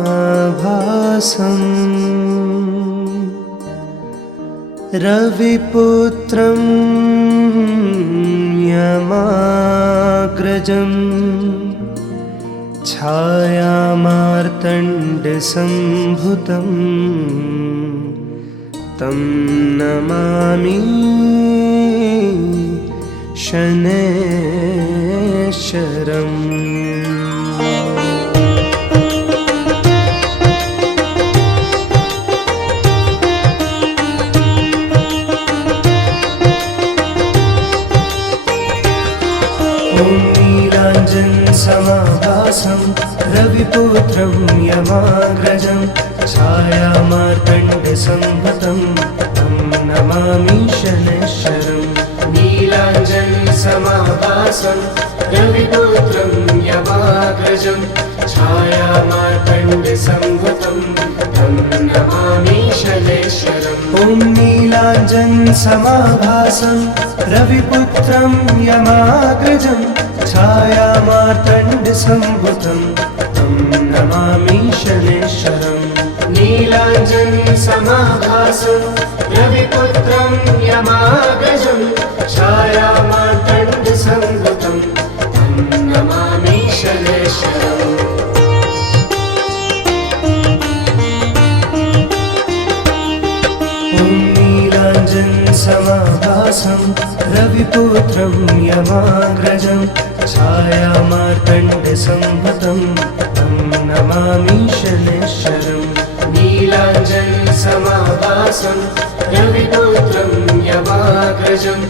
समाभासम् रविपुत्रं यमाग्रजं छायामार्तण्डसम्भुतं तं नमामि शनैश्चरम्। नीलाञ्जनसमाभासं रविपुत्रं यमाग्रजं छायामार्तण्डसम्भुतं तं नमामि शनैश्चरम्। नीलाञ्जनसमाभासं रविपुत्रं यमाग्रजं छायामार्तण्डसम्भुतं तं नमामि शनैश्चरम्। ॐ नीलाञ्जनसमाभासं रविपुत्रं यमाग्रजं छायामार्तण्डसम्भुतं तं नमामि शनैश्चरम्। नीलाञ्जनसमाभासं रविपुत्रं यमाग्रजं छायामार्तण्डसम्भुतं तं नमामि शनैश्चरम्। ॐ नीलाञ्जनसमाभासं रविपुत्रं यमाग्रजं छायामार्तण्डसम्भुतं तं नमामि शनैश्चरम्। नीलाञ्जनसमाभासं रविपुत्रं यमाग्रजं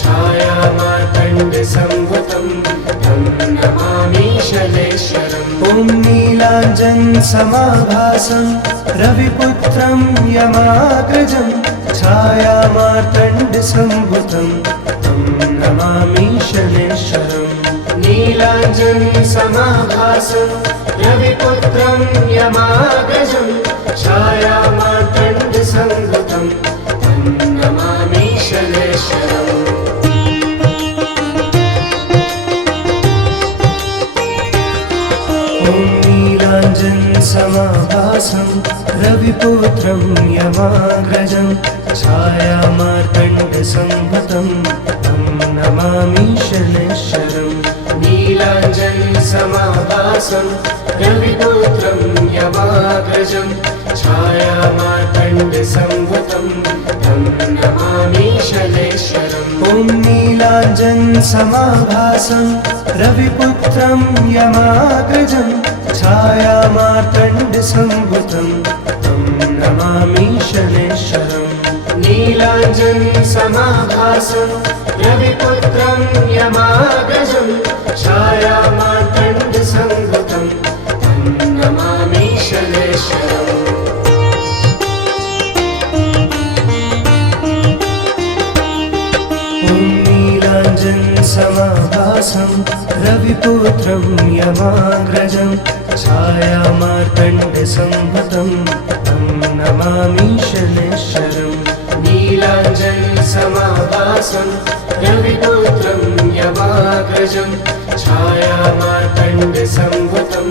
छायामार्तण्डसम्भुतं तं नमामि शनैश्चरम्। ॐ नीलाञ्जनसमाभासं रविपुत्रं यमाग्रजं छायामार्तण्डसम्भुतं तं नमामि शनैश्चरम्। नीलाञ्जनसमाभासं रविपुत्रं यमाग्रजं छायामार्तण्डसम्भुतं तं नमामि शनैश्चरम्। ॐ नीलाञ्जनसमाभासं रविपुत्रं यमाग्रजं छायामार्तण्डसम्भुतं तं नमामि शनैश्चरम्। नीलाञ्जनसमाभासं रविपुत्रं यमाग्रजं छायामार्तण्डसम्भुतं तं नमामि शनैश्चरम्। ॐ नीलाञ्जनसमाभासं रविपुत्रं यमाग्रजं छायामार्तण्डसम्भुतं तं नमामि शनैश्चरम्। नीलाञ्जनसमाभासं रविपुत्रं यमाग्रजं छायामार्तण्डसम्भुतं तं नमामि शनैश्चरम्। ॐ नीलाञ्जनसमाभासं रविपुत्रं यमाग्रजं छायामार्तण्डसम्भुतं तं नमामि शनैश्चरम्। नीलाञ्जनसमाभासं रविपुत्रं यमाग्रजं छायामार्तण्डसम्भुतं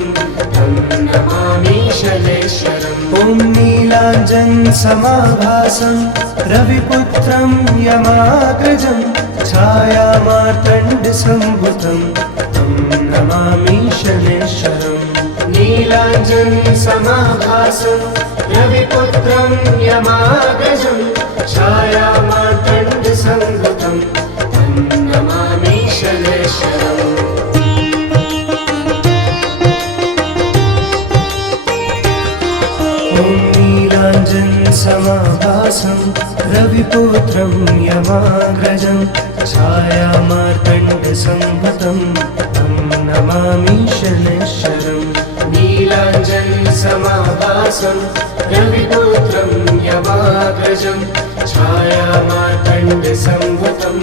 तं नमामि शनैश्चरम्। ॐ नीलाञ्जनसमाभासं रविपुत्रं यमाग्रजं छायामार्तण्डसम्भुतं तं नमामि शनैश्चरम्। नीलाञ्जनसमाभासं रविपुत्रं यमाग्रजं छायामार्तण्डसम्भुतं तं नमामि शनैश्चरम्। ॐ नीलाञ्जनसमाभासं रविपुत्रं यमाग्रजं छायामार्तण्डसम्भुतं तं नमामि शनैश्चरम्। नीलाञ्जनसमाभासं रविपुत्रं यमाग्रजं छायामार्तण्डसम्भुतं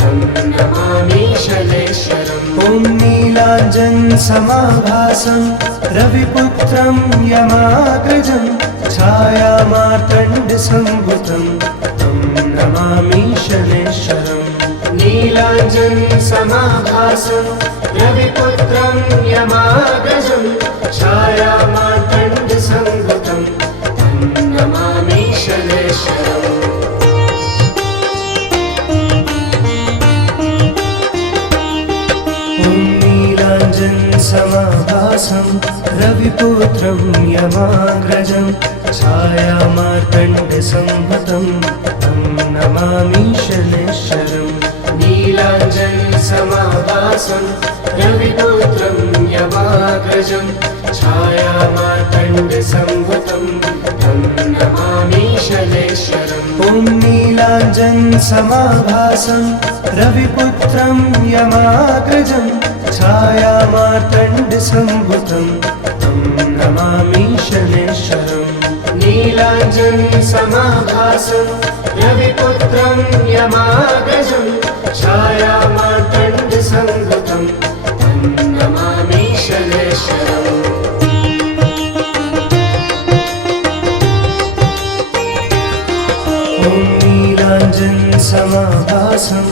तं नमामि शनैश्चरम्। ॐ नीलाञ्जनसमाभासं रविपुत्रं यमाग्रजं छायामार्तण्डसम्भुतं तं नमामि शनैश्चरम्। नीलाञ्जनसमाभासं रविपुत्रं नीलाञ्जनसमाभासं रविपुत्रं यमाग्रजं छायामार्तण्डसंभुतं तं नमामि शनैश्चरम् नीलाञ्जनसमाभासं रविपुत्रं यमाग्रजं छायामार्तण्डसंभुतं तं नमामि शनैश्चरम् ॐ नीलाञ्जनसमाभासं रविपुत्रं यमाग्रजं छायामार्तण्डसंभुतं तं नमामि शनैश्चरम् नीलाञ्जनसमाभासं रविपुत्रं यमाग्रजं छायामार्तण्डसंभुतं तं नमामि शनैश्चरम् ॐ नीलाञ्जनसमाभासं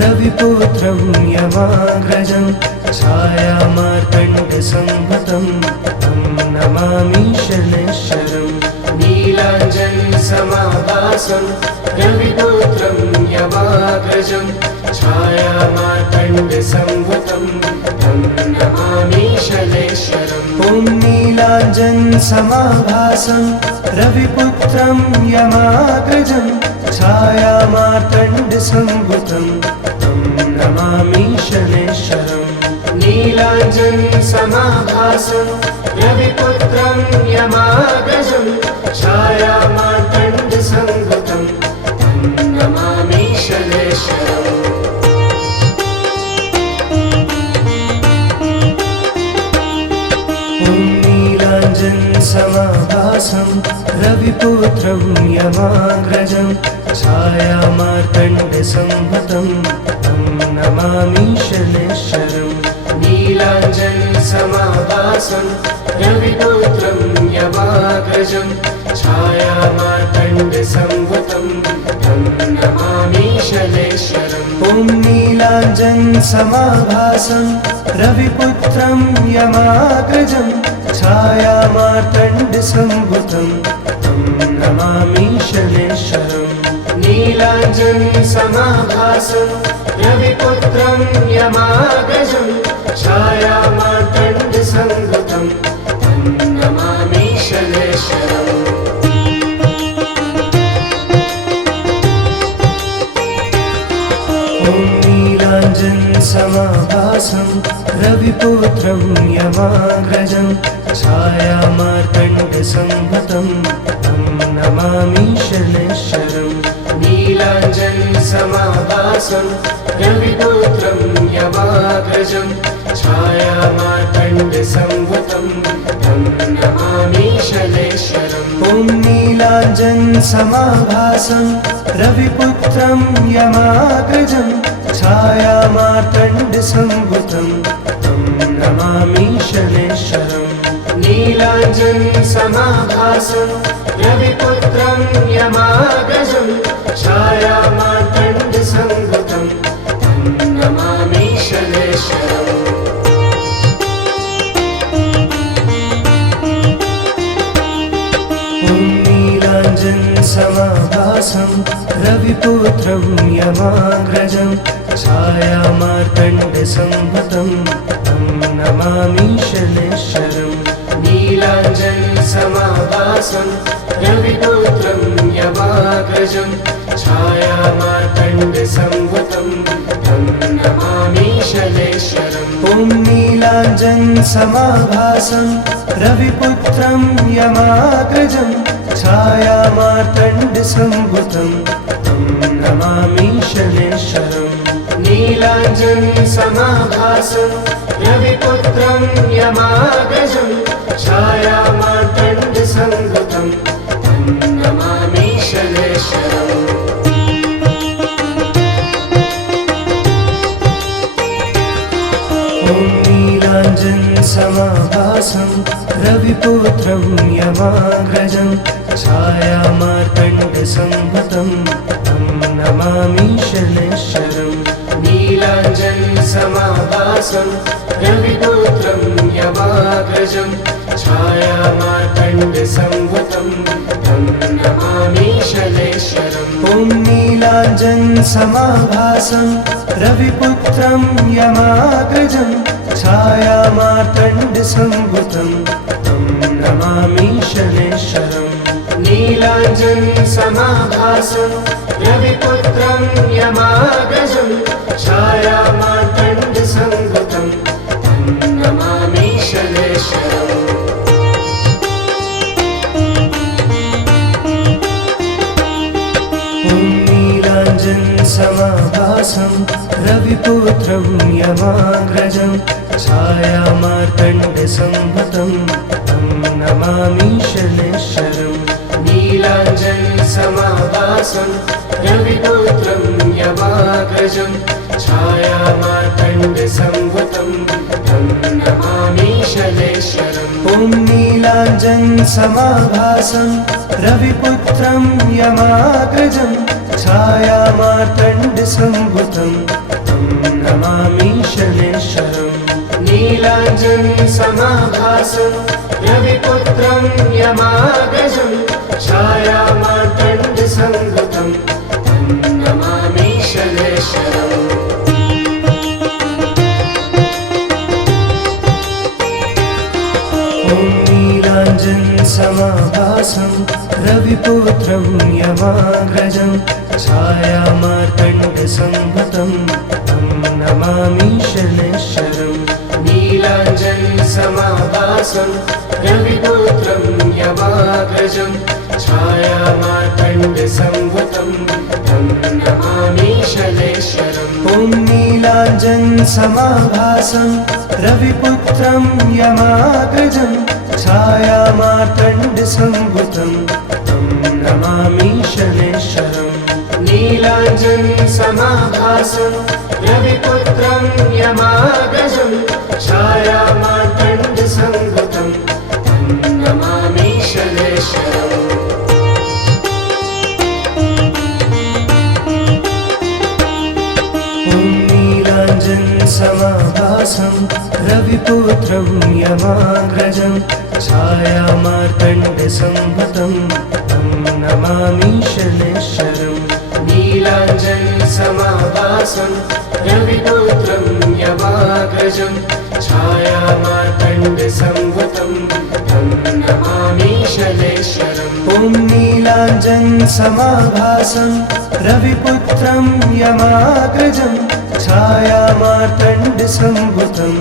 रविपुत्रं यमाग्रजं छायामार्तण्डसंभुतं तं नमामि शनैश्चरम् नीलाञ्जनसमाभासं रविपुत्रं यमाग्रजं छायामार्तण्डसंभुतं तं नमामि शनैश्चरम् ॐ नीलाञ्जनसमाभासं रविपुत्रं यमाग्रजं छायामार्तण्डसंभुतं तं नमामि शनैश्चरम् नीलाञ्जनसमाभासं रविपुत्रं यमाग्रजं छायामार्तण्डसंभुतं तं नमामि शनैश्चरम् ॐ नीलाञ्जनसमाभासं रविपुत्रं यमाग्रजं छायामार्तण्डसंभुतं तं नमामि शनैश्चरम् नीलाञ्जनसमाभासं रविपुत्रं यमाग्रजं छायामार्तण्डसंभुतं तं नमामि शनैश्चरम् ॐ नीलाञ्जनसमाभासं रविपुत्रं यमाग्रजं छायामार्तण्डसंभुतं तं नमामि शनैश्चरम् नीलाञ्जनसमाभासं रविपुत्रं यमाग्रजं छायामार्तण्डसंभुतं तं नमामि शनैश्चरम् ॐ नीलाञ्जनसमाभासं रविपुत्रं यमाग्रजं छायामार्तण्डसंभुतं तं नमामि शनैश्चरम् नीलाञ्जनसमाभासं रविपुत्रं यमाग्रजं छायामार्तण्डसंभुतं तं नमामि शनैश्चरम् ॐ नीलाञ्जनसमाभासं रविपुत्रं यमाग्रजं छायामार्तण्डसंभुतं तं नमामि शनैश्चरम् नीलाञ्जनसमाभासं रविपुत्रं यमाग्रजं छायामार्तण्डसंभुतं तं नमामि शनैश्चरम् ॐ नीलाञ्जनसमाभासं रविपुत्रं यमाग्रजं छायामार्तण्डसंभुतं तं नमामि शनैश्चरम् नीलाञ्जनसमाभासं रविपुत्रं यमाग्रजं छायामार्तण्डसंभुतं तं नमामि शनैश्चरम् ॐ नीलाञ्जनसमाभासं रविपुत्रं यमाग्रजं छायामार्तण्डसंभुतं तं नमामि शनैश्चरम् नीलाञ्जनसमाभासं रविपुत्रं यमाग्रजं छायामार्तण्डसंभुतं तं नमामि शनैश्चरम् ॐ नीलाञ्जनसमाभासं रविपुत्रं यमाग्रजं छायामार्तण्डसंभुतं तं नमामि शनैश्चरम् नीलाञ्जनसमाभासं रविपुत्रं यमाग्रजं छायामार्तण्डसंभुतं तं नमामि शनैश्चरम् ॐ नीलाञ्जनसमाभासं रविपुत्रं यमाग्रजं छायामार्तण्डसम्भुतं तं नमामि शनैश्वरम् नीलाञ्जनसमाभासं रविपुत्रं यमाग्रजं छायामार्तण्डसम्भुतं तं नमामि शनैश्वरम् ॐ नीलाञ्जनसमाभासं रविपुत्रं यमाग्रजं छायामार्तण्डसम्भुतं तं नमामि शनैश्वरम् नीलाञ्जनसमाभासं रविपुत्रं यमाग्रजं छायामार्तण्डसम्भुतं तं नमामि शनैश्वरम् ॐ नीलाञ्जनसमाभासं रविपुत्रं यमाग्रजं छायामार्तण्डसम्भुतं तं नमामि शनैश्वरम् नीलाञ्जनसमाभासं रविपुत्रं यमाग्रजं छायामार्तण्डसम्भुतं तं नमामि शनैश्वरम् ॐ नीलाञ्जनसमाभासं रविपुत्रं यमाग्रजं छायामार्तण्डसम्भुतं तं नमामि शनैश्वरम् नीलाञ्जनसमाभासं रविपुत्रं यमाग्रजं छायामार्तण्डसम्भुतं तं नमामि शनैश्वरम् ॐ नीलाञ्जनसमाभासं रविपुत्रं यमाग्रजं छायामार्तण्डसम्भुतं तं नमामि शनैश्वरम् नीलाञ्जनसमाभासं रविपुत्रं यमाग्रजं छायामार्तण्डसम्भुतं तं नमामि शनैश्वरम् ॐ नीलाञ्जनसमाभासं रविपुत्रं यमाग्रजं छायामार्तण्डसम्भुतं तं नमामि शनैश्वरम् नीलाञ्जनसमाभासं रविपुत्रं यमाग्रजं छायामार्तण्डसम्भुतं तं नमामि शनैश्वरम् ॐ नीलाञ्जनसमाभासं रविपुत्रं यमाग्रजं छायामार्तण्डसम्भुतं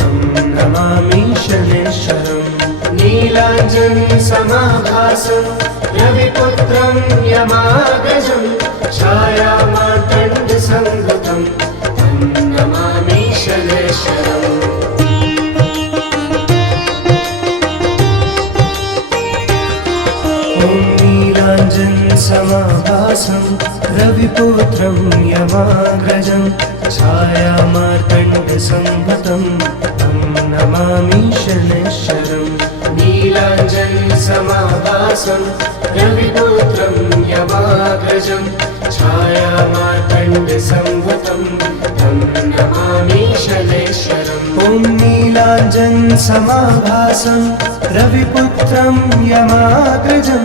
तं नमामि शनैश्वरम् नीलाञ्जनसमाभासं रविपुत्रं यमाग्रजं छायामार्तण्डसम्भुतं तं नमामि शनैश्वरम् ॐ नीलाञ्जनसमाभासं रविपुत्रं यमाग्रजं छायामार्तण्डसम्भुतं तं नमामि शनैश्वरम् नीलाञ्जनसमाभासं रविपुत्रं यमाग्रजं छायामार्तण्डसम्भुतं तं नमामि शनैश्वरम् ॐ नीलाञ्जनसमाभासं रविपुत्रं यमाग्रजं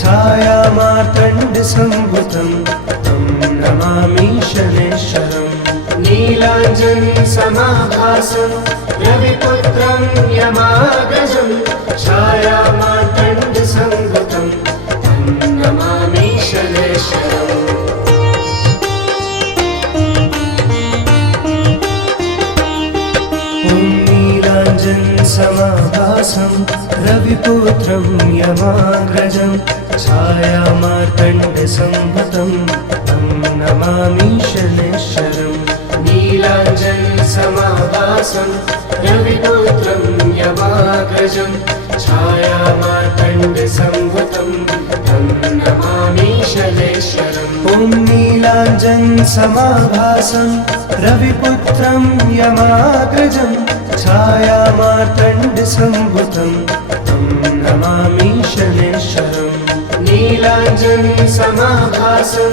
छायामार्तण्डसम्भुतं तं नमामि शनैश्वरम् नीलाञ्जनसमाभासं रविपुत्रं यमाग्रजं छायामार्तण्डसम्भुतं तं नमामि शनैश्वरम् ॐ नीलाञ्जनसमाभासं रविपुत्रं यमाग्रजं छायामार्तण्डसम्भुतं तं नमामि शनैश्वरम् नीलाञ्जनसमाभासं रविपुत्रं यमाग्रजं छायामार्तण्डसम्भुतं तं नमामि शनैश्वरम् ॐ नीलाञ्जनसमाभासं रविपुत्रं यमाग्रजं छायामार्तण्डसम्भुतं तं नमामि शनैश्वरम् नीलाञ्जनसमाभासं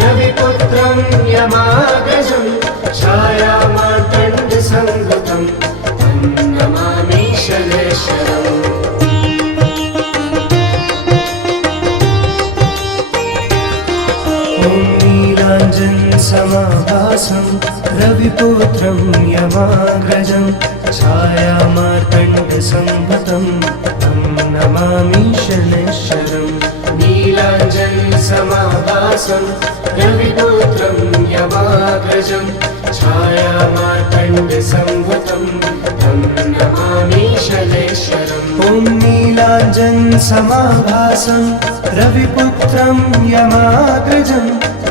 रविपुत्रं यमाग्रजं छायामार्तण्डसम्भुतं तं नमामि शनैश्वरम् ॐ नीलाञ्जनसमाभासं रविपुत्रं यमाग्रजं छायामार्तण्डसम्भुतं तं नमामि शनैश्वरम् नीलाञ्जनसमाभासं रविपुत्रं यमाग्रजं छायामार्तण्डसम्भुतं तं नमामि शनैश्वरम् ॐ नीलाञ्जनसमाभासं रविपुत्रं यमाग्रजं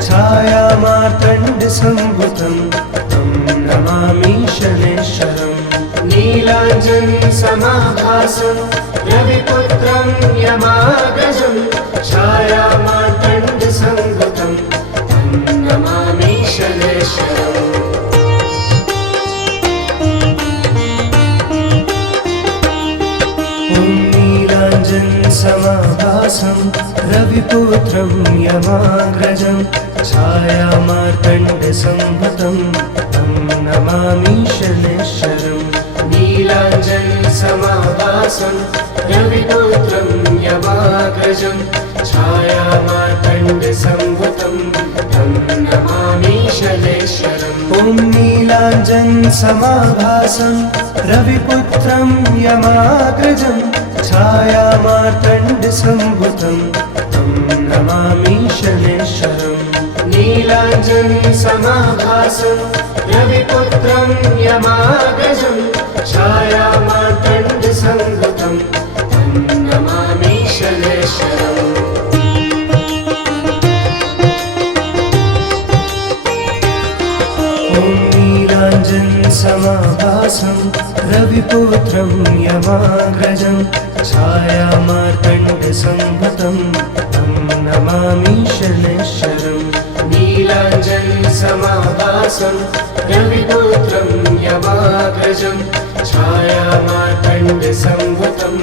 छायामार्तण्डसम्भुतं तं नमामि शनैश्वरम् नीलाञ्जनसमाभासं रविपुत्रं यमाग्रजं छायामार्तण्डसम्भुतं तं नमामि शनैश्वरम् ॐ नीलाञ्जनसमाभासं रविपुत्रं यमाग्रजं छायामार्तण्डसम्भुतं तं नमामि शनैश्वरम् नीलाञ्जनसमाभासं रविपुत्रं यमाग्रजं छायामार्तण्डसम्भुतं तं नमामि शनैश्वरम् ॐ नीलाञ्जनसमाभासं रविपुत्रं यमाग्रजं छायामार्तण्डसम्भुतं तं नमामि शनैश्वरम् नीलाञ्जनसमाभासं रविपुत्रं यमाग्रजं छायामार्तण्डसम्भुतं तं नमामि शनैश्वरम् ॐ नीलाञ्जनसमाभासं रविपुत्रं यमाग्रजं छायामार्तण्डसम्भुतं तं नमामि शनैश्वरम् नीलाञ्जनसमाभासं रविपुत्रं यमाग्रजं छायामार्तण्डसम्भुतं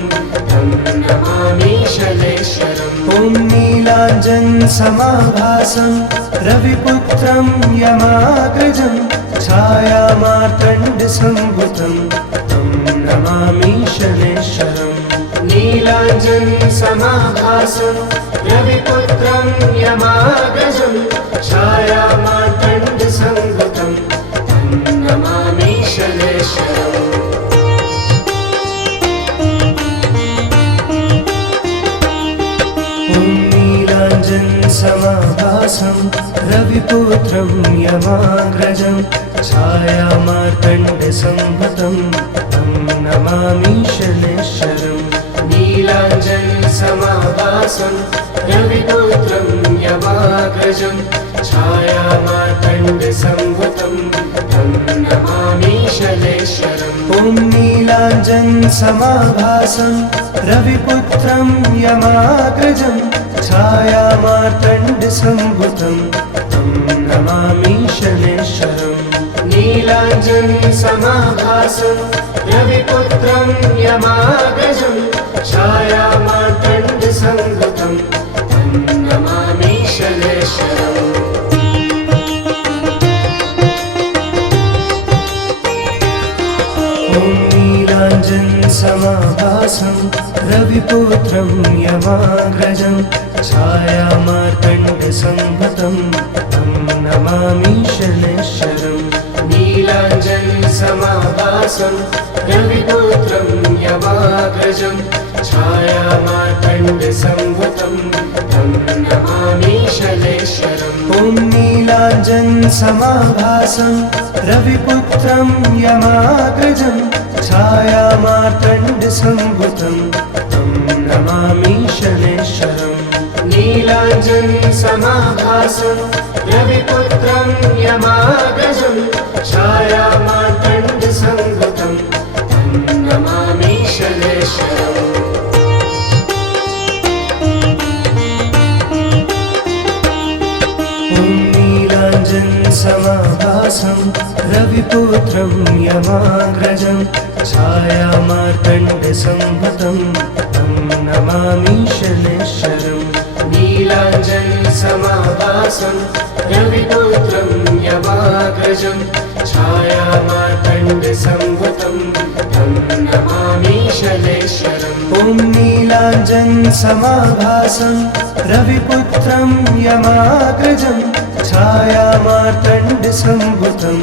तं नमामि शनैश्वरम् ॐ नीलाञ्जनसमाभासं रविपुत्रं यमाग्रजं छायामार्तण्डसम्भुतं तं नमामि शनैश्वरम् नीलाञ्जनसमाभासं रविपुत्रं यमाग्रजं छायामार्तण्डसम्भुतं तं नमामि शनैश्वरम् ॐ नीलाञ्जनसमाभासं रविपुत्रं यमाग्रजं छायामार्तण्डसम्भुतं तं नमामि शनैश्वरम् नीलाञ्जनसमाभासं रविपुत्रं यमाग्रजं छायामार्तण्डसम्भुतं तं नमामि शनैश्वरम् ॐ नीलाञ्जनसमाभासं रविपुत्रं यमाग्रजं छायामार्तण्डसम्भुतं तं नमामि शनैश्वरम् नीलाञ्जनसमाभासं रविपुत्रं यमाग्रजं छायामार्तण्डसम्भुतं तं नमामि शनैश्वरम् ॐ नीलाञ्जनसमाभासं रविपुत्रं यमाग्रजं छायामार्तण्डसम्भुतं तं नमामि शनैश्वरम् नीलाञ्जनसमाभासं रविपुत्रं यमाग्रजं छायामार्तण्डसम्भुतं तं नमामि शनैश्वरम् ॐ नीलाञ्जनसमाभासं रविपुत्रं यमाग्रजं छायामार्तण्डसम्भुतं तं नमामि शनैश्वरम् नीलाञ्जनसमाभासं रविपुत्रं यमाग्रजं छायामार्तण्डसम्भुतं तं नमामि शनैश्वरम् ॐ नीलाञ्जनसमाभासं रविपुत्रं यमाग्रजं छायामार्तण्डसम्भुतं तं नमामि शनैश्वरम् नीलाञ्जनसमाभासं रविपुत्रं यमाग्रजं छायामार्तण्डसम्भुतं तं नमामि शनैश्वरम् ॐ नीलाञ्जनसमाभासं रविपुत्रं यमाग्रजं छायामार्तण्डसम्भुतं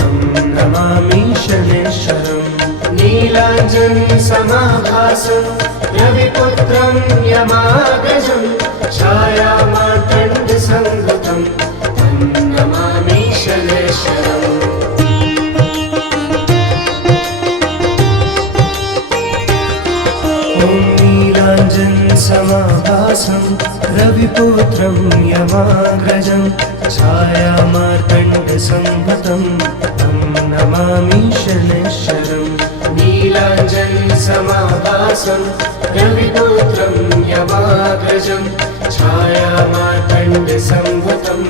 तं नमामि शनैश्वरम् नीलाञ्जनसमाभासं रविपुत्रं यमाग्रजं छायामार्तण्डसंभूतं तं नमामि शनैश्वरम्। ॐ नीलाञ्जनसमाभासं रविपुत्रं यमाग्रजं छायामार्तण्डसंभूतं तं नमामि शनैश्वरम्। नीलाञ्जनसमाभासं रविपुत्रं यमाग्रजं छायामार्तण्डसंभूतं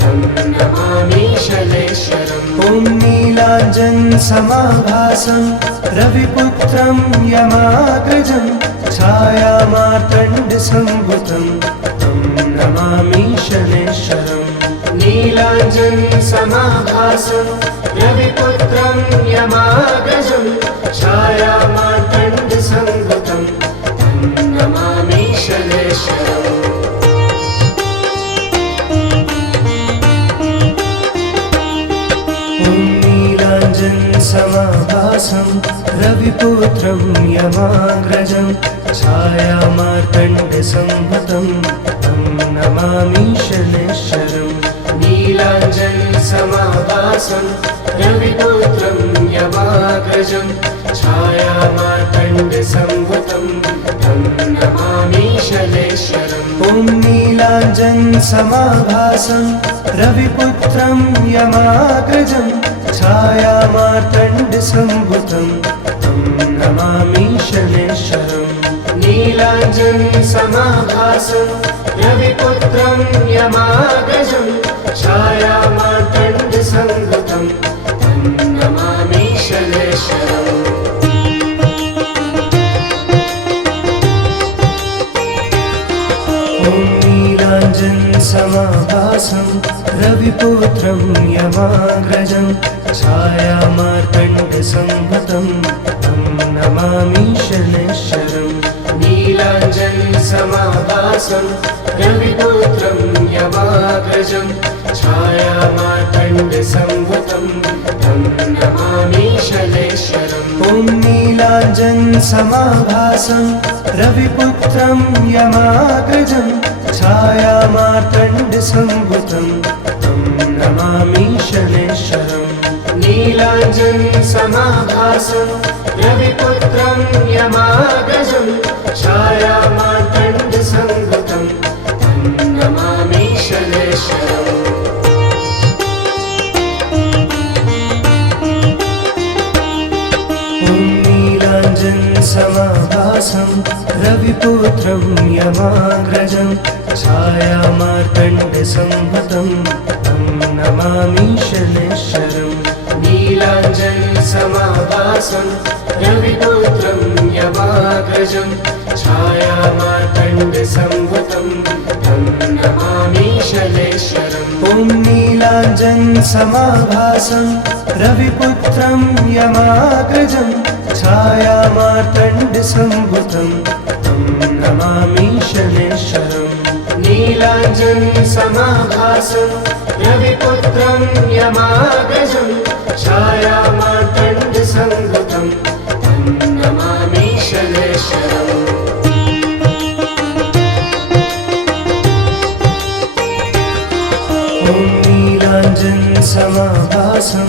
तं नमामि शनैश्वरम्। ॐ नीलाञ्जनसमाभासं रविपुत्रं यमाग्रजं छायामार्तण्डसंभूतं तं नमामि शनैश्वरम्। नीलाञ्जनसमाभासं रविपुत्रं यमाग्रजं छायामार्तण्डसंभूतं तं नमामि शनैश्वरम्। ॐ नीलाञ्जनसमाभासं रविपुत्रं यमाग्रजं छायामार्तण्डसंभूतं तं नमामि शनैश्वरम्। नीलाञ्जनसमाभासं रविपुत्रं यमाग्रजं छायामार्तण्डसंभूतं तं नमामि शनैश्वरम्। ॐ नीलाञ्जनसमाभासं रविपुत्रं यमाग्रजं छायामार्तण्डसंभूतं तं नमामि शनैश्वरम्। नीलाञ्जनसमाभासं रविपुत्रं यमाग्रजं छायामार्तण्डसंभूतं तं नमामि शनैश्वरम्। ॐ नीलाञ्जनसमाभासं रविपुत्रं यमाग्रजं छायामार्तण्डसंभूतं तं नमामि शनैश्वरम्। नीलाञ्जनसमाभासं रविपुत्रं यमाग्रजं छायामार्तण्डसंभूतं तं नमामि शनैश्वरम्। ॐ नीलाञ्जनसमाभासं रविपुत्रं यमाग्रजं छायामार्तण्डसंभूतं तं नमामि शनैश्वरम्। नीलाञ्जनसमाभासं रविपुत्रं यमाग्रजं छायामार्तण्डसंभूतं तं नमामि शनैश्वरम्। ॐ नीलाञ्जनसमाभासं रविपुत्रं यमाग्रजं छायामार्तण्डसंभूतं तं नमामि शनैश्वरम्। नीलाञ्जनसमाभासं रविपुत्रं यमाग्रजं छायामार्तण्डसंभूतं तं नमामि शनैश्वरम्। ॐ नीलाञ्जनसमाभासं रविपुत्रं यमाग्रजं छायामार्तण्डसंभूतं तं नमामि शनैश्वरम्। नीलाञ्जनसमाभासं रविपुत्रं यमाग्रजं छायामार्तण्डसंभूतं तं नमामि शनैश्वरम्। ॐ नीलाञ्जनसमाभासं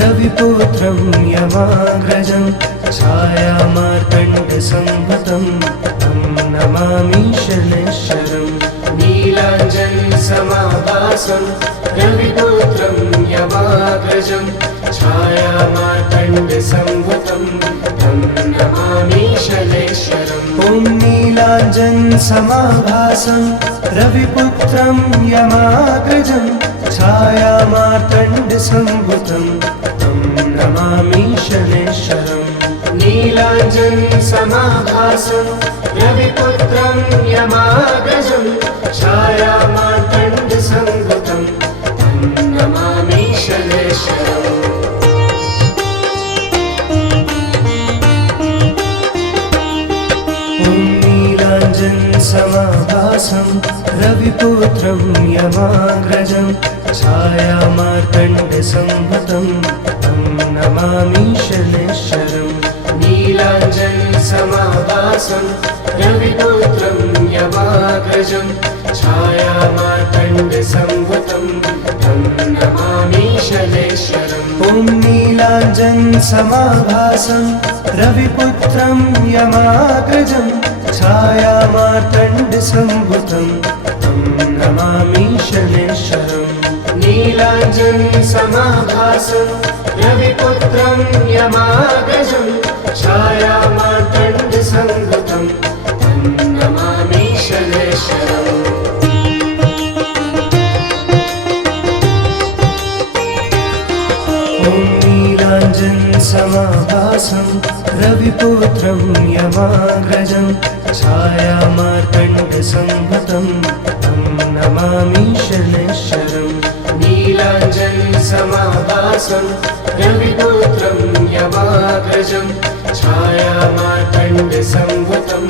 रविपुत्रं यमाग्रजं छायामार्तण्डसंभूतं तं नमामि शनैश्वरम्। नीलाञ्जनसमाभासं रविपुत्रं यमाग्रजं छायामार्तण्डसंभूतं तं नमामि शनैश्वरम्। ॐ नीलाञ्जनसमाभासं रविपुत्रं यमाग्रजं छायामार्तण्डसंभूतं तं नमामि शनैश्वरम्। नीलाञ्जनसमाभासं रविपुत्रं यमाग्रजं छायामार्तण्डसंभूतं तं नमामि शनैश्वरम्। ॐ नीलाञ्जनसमाभासं रविपुत्रं यमाग्रजं छायामार्तण्डसंभूतं तं नमामि शनैश्वरम्। नीलाञ्जनसमाभासं रविपुत्रं यमाग्रजं छायामार्तण्डसंभूतं तं नमामि शनैश्वरम्। ॐ नीलाञ्जनसमाभासं रविपुत्रं यमाग्रजं छायामार्तण्डसंभूतं तं नमामि शनैश्वरम्। नीलाञ्जनसमाभासं रविपुत्रं यमाग्रजं छायामार्तण्डसंभूतं तं नमामि शनैश्वरम्। ॐ नीलाञ्जनसमाभासं रविपुत्रं यमाग्रजं छायामार्तण्डसंभूतं तं नमामि शनैश्वरम्। नीलाञ्जनसमाभासं रविपुत्रं यमाग्रजं छायामार्तण्डसंभूतं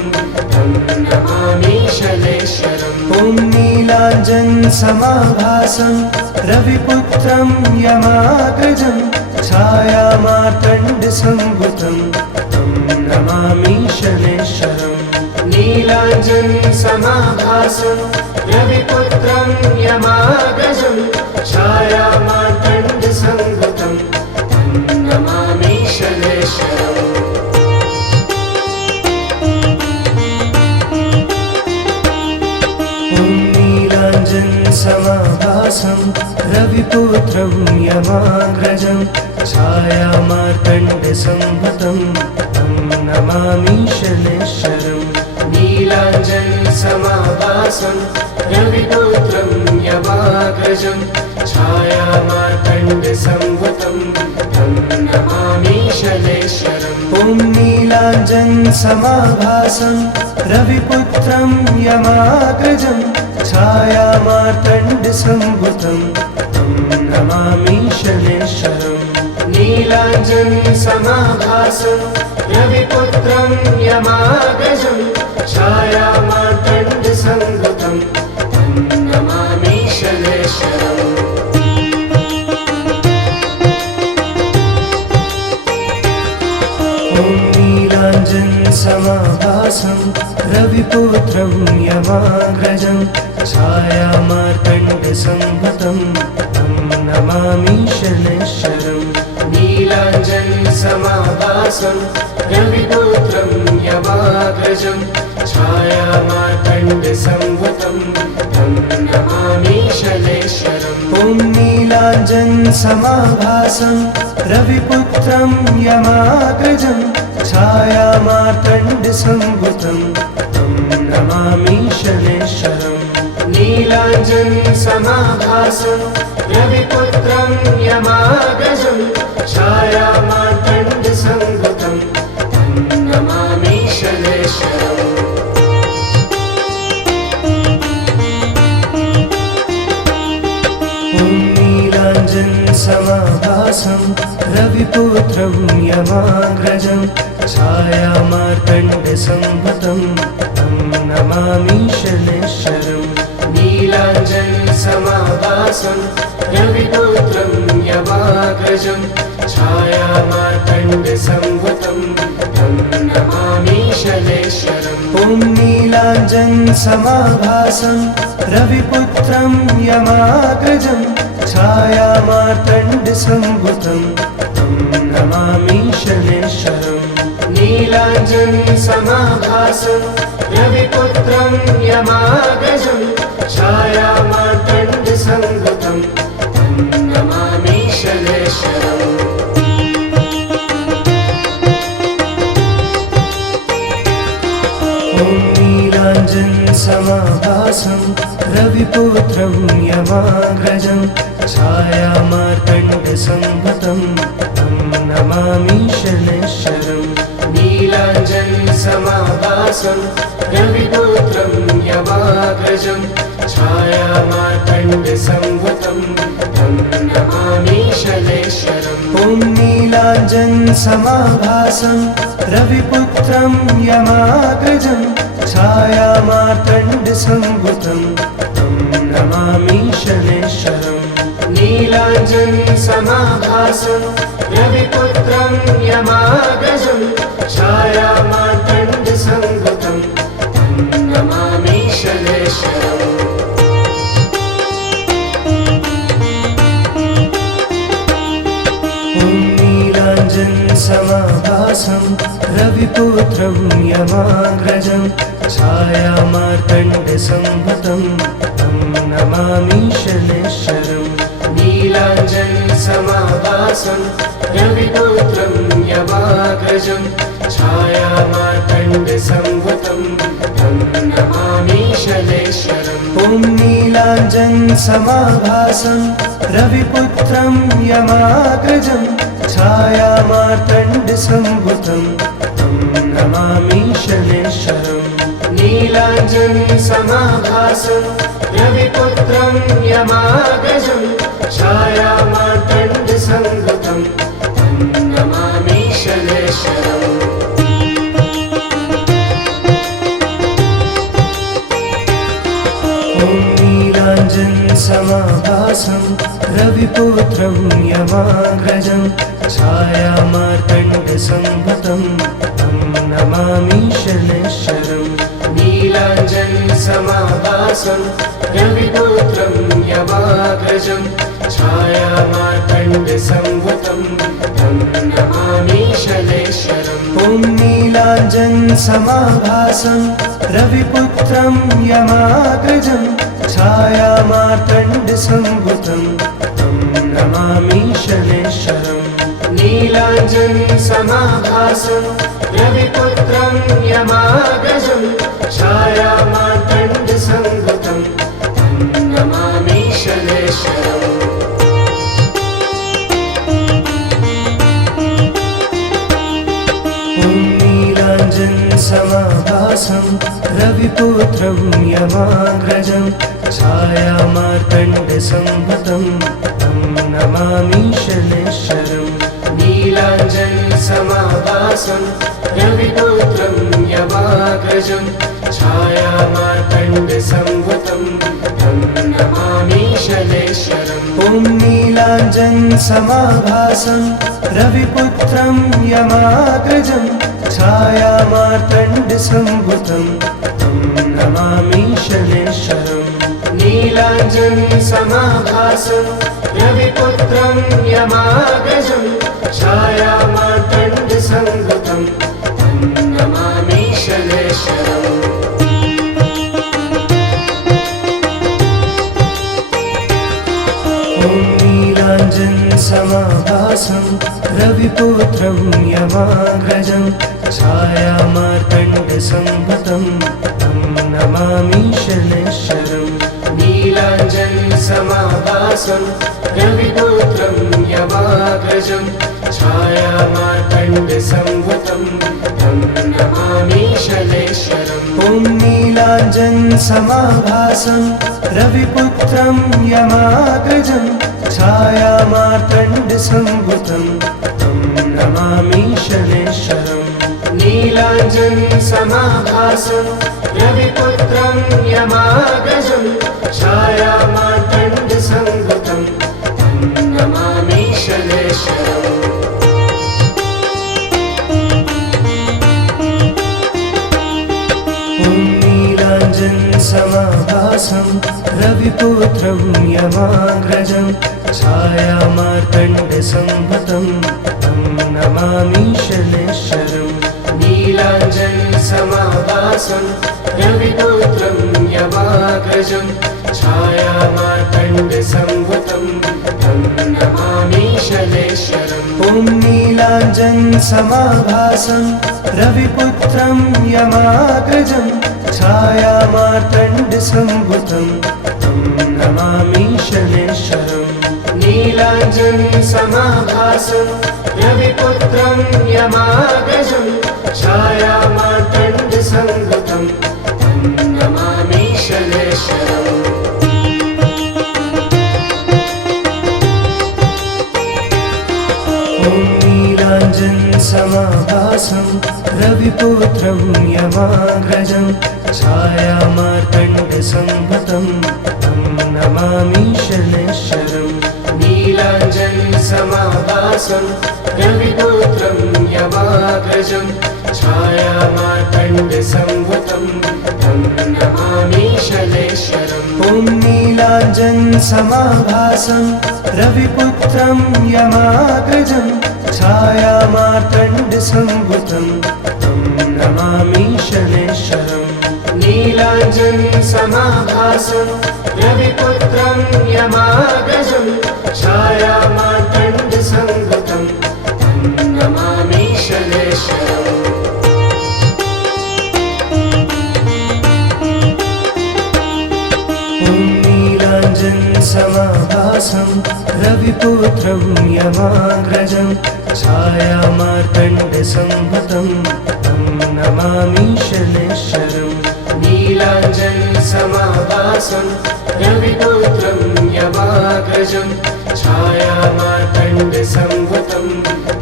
तं नमामि शनैश्वरम्। ॐ नीलाञ्जनसमाभासं रविपुत्रं यमाग्रजं छायामार्तण्डसंभूतं तं नमामि शनैश्वरम्। नीलाञ्जनसमाभासं रविपुत्रं यमाग्रजं छायामार्तण्डसंभूतं तं नमामि शनैश्वरम्। ॐ नीलाञ्जनसमाभासं रविपुत्रं यमाग्रजं छायामार्तण्डसंभूतं तं नमामि शनैश्वरम्। नीलाञ्जनसमाभासं रविपुत्रं यमाग्रजं छायामार्तण्डसंभूतं तं नमामि शनैश्वरम्। ॐ नीलाञ्जनसमाभासं रविपुत्रं यमाग्रजं छायामार्तण्डसंभूतं तं नमामि शनैश्वरम्। नीलाञ्जनसमाभासं रविपुत्रं यमाग्रजं छायामार्तण्डसंभूतं तं नमामि शनैश्वरम्। ॐ नीलाञ्जनसमाभासं रविपुत्रं यमाग्रजं छायामार्तण्डसंभूतं तं नमामि शनैश्वरम्। नीलाञ्जनसमाभासं रविपुत्रं यमाग्रजं छायामार्तण्डसंभूतं तं नमामि शनैश्वरम्। ॐ नीलाञ्जनसमाभासं रविपुत्रं यमाग्रजं छायामार्तण्डसंभूतं तं नमामि शनैश्वरम्। नीलाञ्जनसमाभासं रविपुत्रं यमाग्रजं छायामार्तण्डसंभूतं तं नमामि शनैश्वरम्। ॐ नीलाञ्जनसमाभासं रविपुत्रं यमाग्रजं छायामार्तण्डसंभूतं तं नमामि शनैश्वरम्। नीलाञ्जनसमाभासं रविपुत्रं यमाग्रजं छायामार्तण्डसंभूतं तं नमामि शनैश्वरम्। ॐ नीलाञ्जनसमाभासं रविपुत्रं यमाग्रजं छायामार्तण्डसंभूतं तं नमामि शनैश्वरम्। नीलाञ्जनसमाभासं रविपुत्रं यमाग्रजं छायामार्तण्डसंभूतं तं नमामि शनैश्वरम्। ॐ नीलाञ्जनसमाभासं रविपुत्रं यमाग्रजं छायामार्तण्डसंभूतं तं नमामि शनैश्वरम्। नीलाञ्जनसमाभासं रविपुत्रं यमाग्रजं छायामार्तण्डसंभूतं तं नमामि शनैश्वरम्। ॐ नीलाञ्जनसमाभासं रविपुत्रं यमाग्रजं छायामार्तण्डसंभूतं तं नमामि शनैश्वरम्। नीलाञ्जनसमाभासं रविपुत्रं यमाग्रजं छायामार्तण्डसंभूतं तं नमामि शनैश्वरम्। समाभासं रविपुत्रं यमाग्रजं छायामार्तण्डसंभूतं तं नमामि शनैश्वरम्। नीलाञ्जनसमाभासं रविपुत्रं यमाग्रजं छायामार्तण्डसंभूतं तं नमामि शनैश्वरम्। ॐ नीलाञ्जनसमाभासं रविपुत्रं यमाग्रजं छायामार्तण्डसंभूतं तं नमामि शनैश्वरम्। नीलाञ्जनसमाभासं रविपुत्रं यमाग्रजं छायामार्तण्डसंभूतं तं नमामि शनैश्वरम्। ॐ नीलाञ्जनसमाभासं रविपुत्रं यमाग्रजं छायामार्तण्डसंभूतं तं नमामि शनैश्वरम्। नीलाञ्जनसमाभासं रविपुत्रं यमाग्रजं छायामार्तण्डसंभूतं तं नमामि शनैश्वरम्। ॐ नीलाञ्जनसमाभासं रविपुत्रं यमाग्रजं छायामार्तण्डसंभूतं तं नमामि शनैश्वरम्। नीलाञ्जनसमाभासं रविपुत्रं यमाग्रजं छायामार्तण्डसंभूतं तं नमामि शनैश्वरम्। ॐ नीलाञ्जनसमाभासं रविपुत्रं यमाग्रजं छायामार्तण्डसंभूतं तं नमामि शनैश्वरम्। नीलाञ्जनसमाभासं रविपुत्रं यमाग्रजं छायामार्तण्डसंभूतं तं नमामि शनैश्वरम्। ॐ नीलाञ्जनसमाभासं रविपुत्रं यमाग्रजं छायामार्तण्डसंभूतं तं नमामि शनैश्वरम्। नीलाञ्जनसमाभासं रविपुत्रं यमाग्रजं छायामार्तण्डसंभूतं तं नमामि शनैश्वरम्। ॐ नीलाञ्जनसमाभासं रविपुत्रं यमाग्रजं छायामार्तण्डसंभूतं तं नमामि शनैश्वरम्। नीलाञ्जनसमाभासं रविपुत्रं यमाग्रजं छायामार्तण्डसंभूतं तं नमामि शनैश्वरम्। ॐ नीलाञ्जनसमाभासं रविपुत्रं यमाग्रजं छायामार्तण्डसंभूतं तं नमामि शनैश्वरम्। नीलाञ्जनसमाभासं रविपुत्रं यमाग्रजं छायामार्तण्डसंभूतं तं नमामि शनैश्वरम्। ॐ नीलाञ्जनसमाभासं रविपुत्रं यमाग्रजं छायामार्तण्डसंभूतं तं नमामि शनैश्वरम्। नीलाञ्जनसमाभासं रविपुत्रं यमाग्रजं छायामार्तण्डसंभूतं तं नमामि शनैश्वरम्। ॐ नीलाञ्जनसमाभासं रविपुत्रं यमाग्रजं छायामार्तण्डसंभूतं तं नमामि शनैश्वरम्। नीलाञ्जनसमाभासं रविपुत्रं यमाग्रजं छायामार्तण्डसंभूतं तं नमामि शनैश्वरम्। ॐ नीलाञ्जनसमाभासं रविपुत्रं यमाग्रजं छायामार्तण्डसंभूतं तं नमामि शनैश्वरम्। नीलाञ्जनसमाभासं रविपुत्रं यमाग्रजं छायामार्तण्डसम्भुतं तं नमामि शनैश्वरम्। ॐ नीलाञ्जनसमाभासं रविपुत्रं यमाग्रजं छायामार्तण्डसम्भुतं तं नमामि शनैश्वरम्। नीलाञ्जनसमाभासं रविपुत्रं यमाग्रजं छायामार्तण्डसम्भुतं तं नमामि शनैश्वरम्। ॐ नीलाञ्जनसमाभासं रविपुत्रं यमाग्रजं छायामार्तण्डसम्भुतं तं नमामि शनैश्वरम्। नीलाञ्जनसमाभासं रविपुत्रं यमाग्रजं छायामार्तण्डसम्भुतं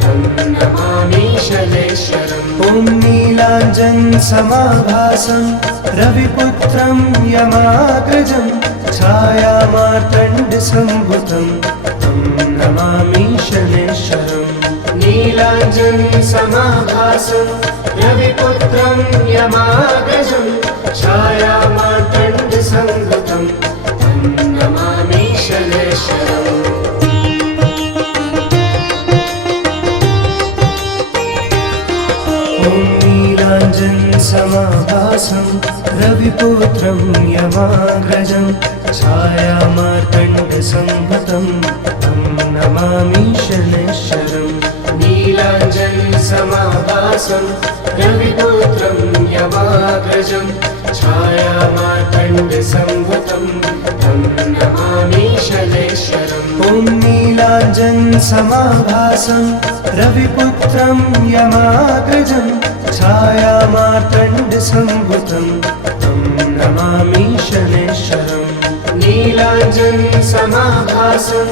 तं नमामि शनैश्वरम्। ॐ नीलाञ्जनसमाभासं रविपुत्रं यमाग्रजं छायामार्तण्डसम्भुतं तं नमामि शनैश्वरम्। नीलाञ्जनसमाभासं रविपुत्रं यमाग्रजं छायामार्तण्डसम्भुतं तं नमामि शनैश्वरम्। ॐ नीलाञ्जनसमाभासं रविपुत्रं यमाग्रजं छायामार्तण्डसम्भुतं तं नमामि शनैश्वरम्। नीलाञ्जनसमाभासं रविपुत्रं यमाग्रजं छायामार्तण्डसम्भुतं तं नमामि शनैश्वरम्। ॐ नीलाञ्जनसमाभासं रविपुत्रं यमाग्रजं छायामार्तण्डसम्भुतं तं नमामि शनैश्वरम्। नीलाञ्जनसमाभासं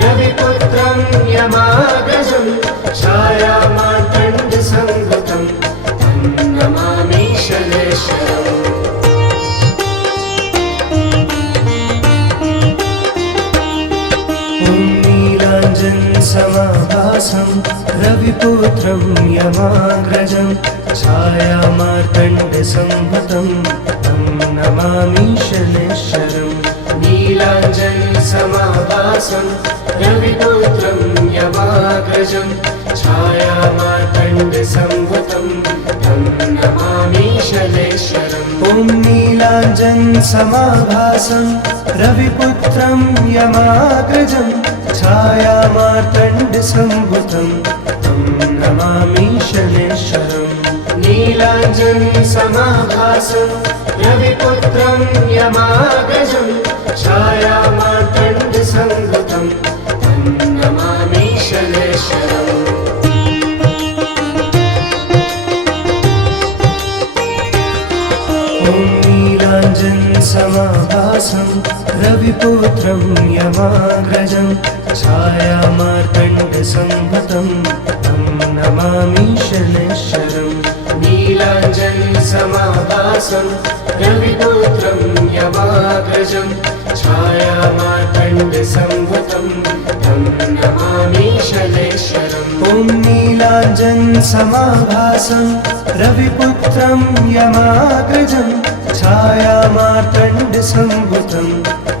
रविपुत्रं यमाग्रजं छायामार्तण्डसम्भुतं तं नमामि शनैश्वरम्। ॐ नीलाञ्जनसमाभासं रविपुत्रं यमाग्रजं छायामार्तण्डसम्भुतं तं नमामि शनैश्वरम्। नीलाञ्जनसमाभासं रविपुत्रं यमाग्रजं छायामार्तण्डसम्भुतं तं नमामि शनैश्वरम्। ॐ नीलाञ्जनसमाभासं रविपुत्रं यमाग्रजं छायामार्तण्डसम्भुतं तं नमामि शनैश्वरम्। नीलाञ्जनसमाभासं रविपुत्रं यमाग्रजं छायामार्तण्डसम्भुतं तं नमामि शनैश्वरम्। ॐ नीलाञ्जनसमाभासं रविपुत्रं यमाग्रजं छायामार्तण्डसम्भुतं तं नमामि शनैश्वरम्। नीलाञ्जनसमाभासं रविपुत्रं यमाग्रजं छायामार्तण्डसम्भुतं तं नमामि शनैश्वरम्। ॐ नीलाञ्जनसमाभासं रविपुत्रं यमाग्रजं छायामार्तण्डसम्भुतं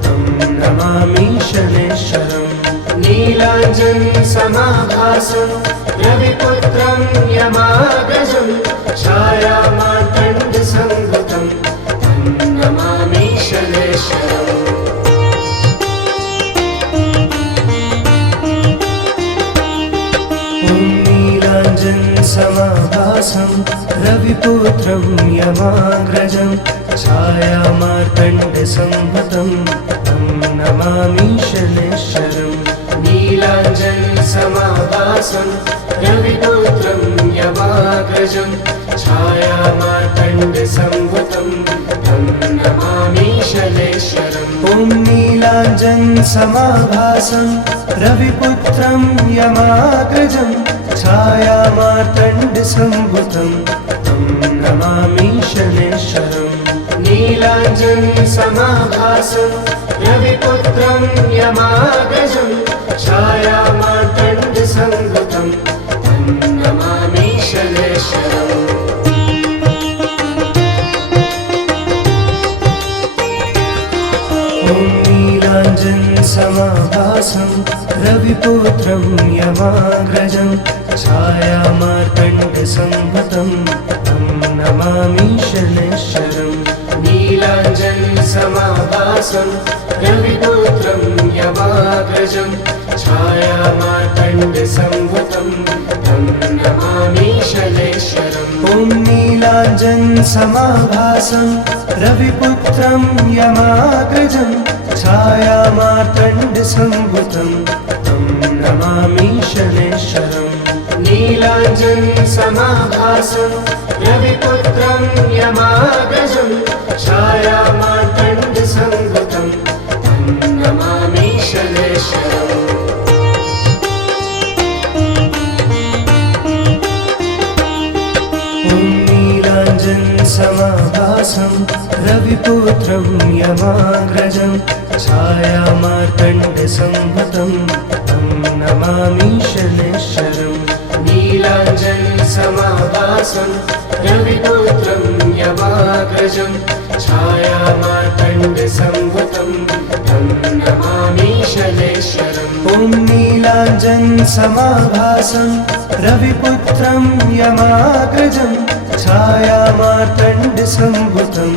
तं नमामि शनैश्वरम्। नीलाञ्जनसमाभासं रविपुत्रं यमाग्रजं छायामार्तण्डसम्भुतं तं नमामि शनैश्वरम्। ॐ नीलाञ्जनसमाभासं रविपुत्रं यमाग्रजं छायामार्तण्डसम्भुतं तं नमामि शनैश्वरम्। नीलाञ्जनसमाभासं रविपुत्रं यमाग्रजं छायामार्तण्डसम्भुतं तं नमामि शनैश्वरम्। ॐ नीलाञ्जनसमाभासं रविपुत्रं यमाग्रजं छायामार्तण्डसम्भुतं तं नमामि शनैश्वरम्। नीलाञ्जनसमाभासं रविपुत्रं यमाग्रजं छायामार्तण्डसङ्भूतं तं नमामि शनैश्वरम् ॐ नीलाञ्जनसमाभासं रविपुत्रं यमाग्रजं छायामार्तण्डसंभूतं तं नमामि शनैश्वरम् नीलाञ्जनसमाभासं रविपुत्रं यमाग्रजं छायामार्तण्डसंभूतं तं नमामि शनैश्वरम् ॐ नीलाञ्जनसमाभासं रविपुत्रं यमाग्रजं छायामार्तण्डसंभूतं तं नमामि शनैश्वरम् नीलाञ्जनसमाभासं रविपुत्रं यमाग्रजं छायामार्तण्डसंभूतं तं नमामि शनैश्वरम् ॐ नीलाञ्जनसमाभासं रविपुत्रं यमाग्रजं छायामार्तण्डसंभूतं तं नमामि शनैश्वरम् नीलाञ्जनसमाभासं रविपुत्रं यमाग्रजं छायामार्तण्डसंभूतं तं नमामि शनैश्वरम् ॐ नीलाञ्जनसमाभासं रविपुत्रं यमाग्रजं छायामार्तण्डसंभूतं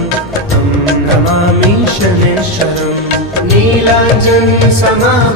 तं नमामि शनैश्वरम् नीलाञ्जनसमाभासं